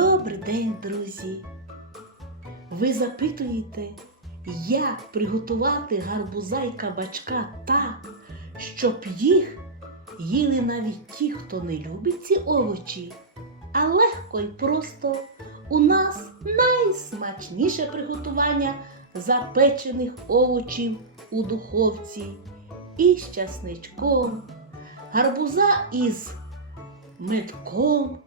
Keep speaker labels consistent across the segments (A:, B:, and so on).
A: Добрий день, друзі! Ви запитуєте, як приготувати гарбуза й кабачка так, щоб їх їли навіть ті, хто не любить ці овочі, а легко й просто у нас найсмачніше приготування запечених овочів у духовці із часничком, гарбуза із медком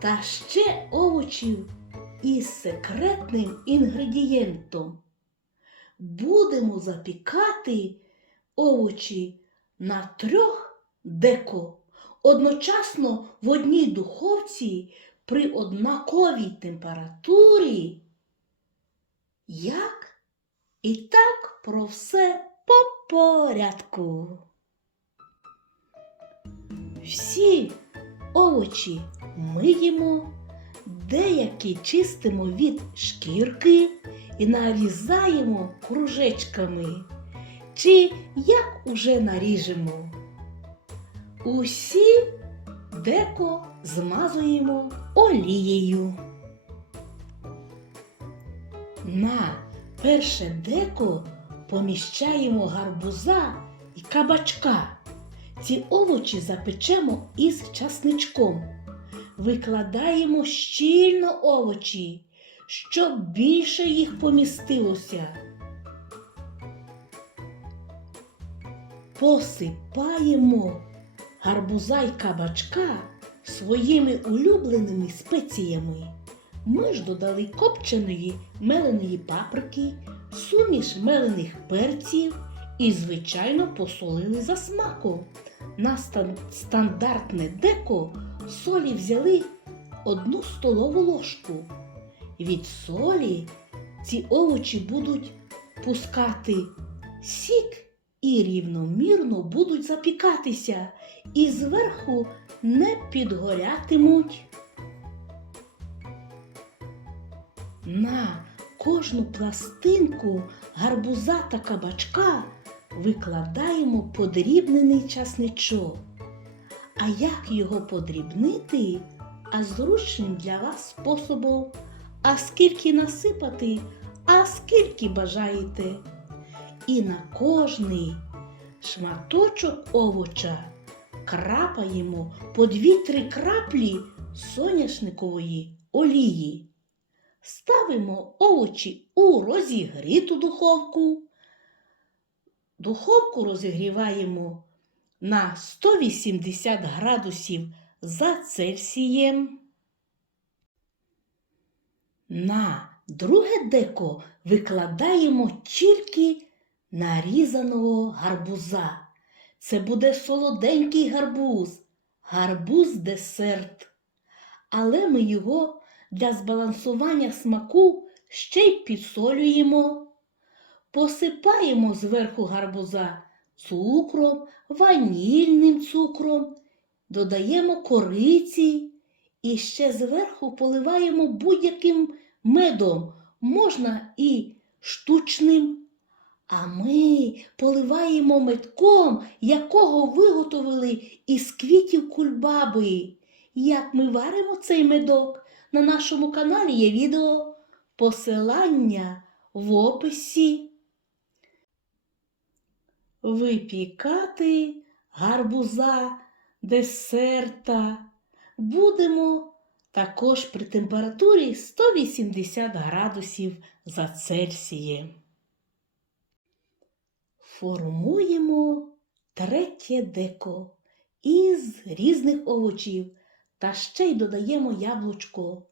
A: та ще овочів із секретним інгредієнтом. Будемо запікати овочі на трьох деко одночасно в одній духовці при однаковій температурі. Як? І так про все по порядку. Всі овочі миємо, деякі чистимо від шкірки і нарізаємо кружечками, чи як уже наріжемо. Усі деко змазуємо олією. На перше деко поміщаємо гарбуза і кабачка. Ці овочі запечемо із часничком. Викладаємо щільно овочі, щоб більше їх помістилося. Посипаємо гарбуза й кабачка своїми улюбленими спеціями. Ми ж додали копченої меленої паприки, суміш мелених перців і, звичайно, посолили за смаком. На стандартне деко солі взяли одну столову ложку. Від солі ці овочі будуть пускати сік і рівномірно будуть запікатися, і зверху не підгорятимуть. На кожну пластинку гарбуза та кабачка викладаємо подрібнений часничок. А як його подрібнити, а зручним для вас способом, а скільки насипати, а скільки бажаєте. І на кожний шматочок овоча крапаємо по 2-3 краплі соняшникової олії. Ставимо овочі у розігріту духовку. Духовку розігріваємо на 180 градусів за Цельсієм. На друге деко викладаємо тільки нарізаного гарбуза. Це буде солоденький гарбуз, гарбуз десерт. Але ми його для збалансування смаку ще й підсолюємо. Посипаємо зверху гарбуза цукром, ванільним цукром, додаємо кориці і ще зверху поливаємо будь-яким медом, можна і штучним. А ми поливаємо медком, якого виготовили із квітів кульбаби. Як ми варимо цей медок? На нашому каналі є відео посилання в описі. Випікати гарбуза, десерта будемо також при температурі 180 градусів за Цельсієм. Формуємо третє деко із різних овочів та ще й додаємо яблучко.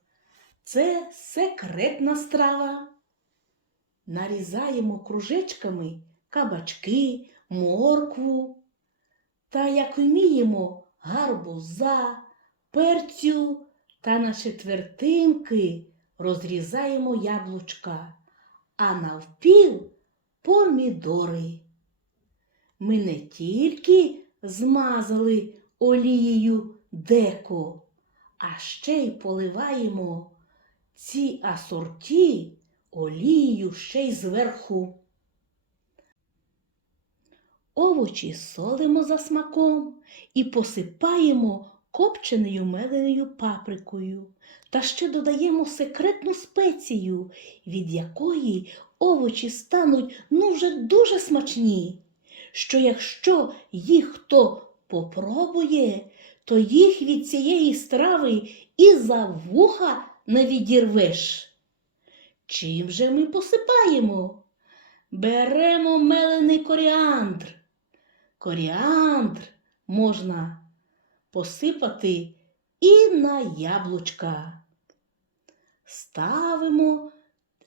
A: Це секретна страва. Нарізаємо кружечками кабачки, моркву та, як вміємо, гарбуза, перцю та на четвертинки розрізаємо яблучка, а навпіл помідори. Ми не тільки змазали олією деко, а ще й поливаємо ці асорті олією ще й зверху. Овочі солимо за смаком і посипаємо копченою меленою паприкою. Та ще додаємо секретну спецію, від якої овочі стануть ну вже дуже смачні. Що якщо їх хто попробує, то їх від цієї страви і за вуха не відірвеш. Чим же ми посипаємо? Беремо мелений коріандр. Коріандр можна посипати і на яблучка. Ставимо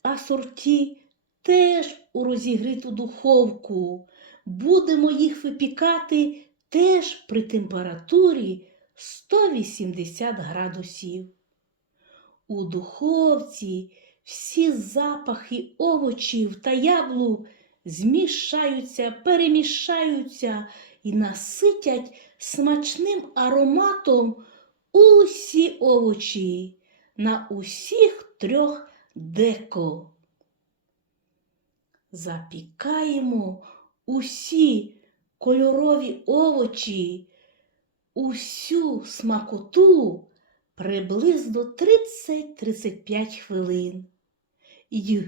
A: асорті теж у розігріту духовку. Будемо їх випікати теж при температурі 180 градусів. У духовці всі запахи овочів та яблук змішаються, перемішаються і наситять смачним ароматом усі овочі на усіх трьох деко. Запікаємо усі кольорові овочі, усю смакоту приблизно 30-35 хвилин. І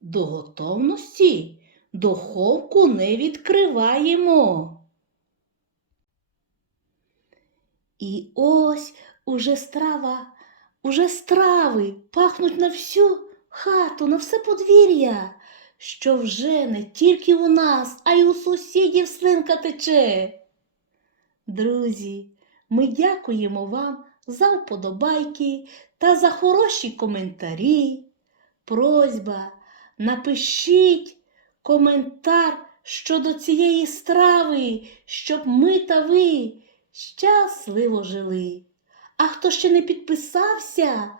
A: до готовності духовку не відкриваємо. І ось уже страва, уже страви пахнуть на всю хату, на все подвір'я, що вже не тільки у нас, а й у сусідів слинка тече. Друзі, ми дякуємо вам за вподобайки та за хороші коментарі. Просьба, напишіть коментар щодо цієї страви, щоб ми та ви щасливо жили. А хто ще не підписався,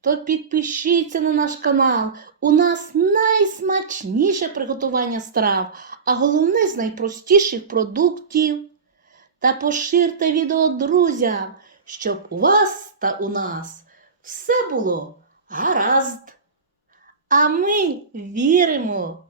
A: то підпишіться на наш канал. У нас найсмачніше приготування страв, а головне з найпростіших продуктів. Та поширте відео друзям, щоб у вас та у нас все було гаразд. А ми віримо,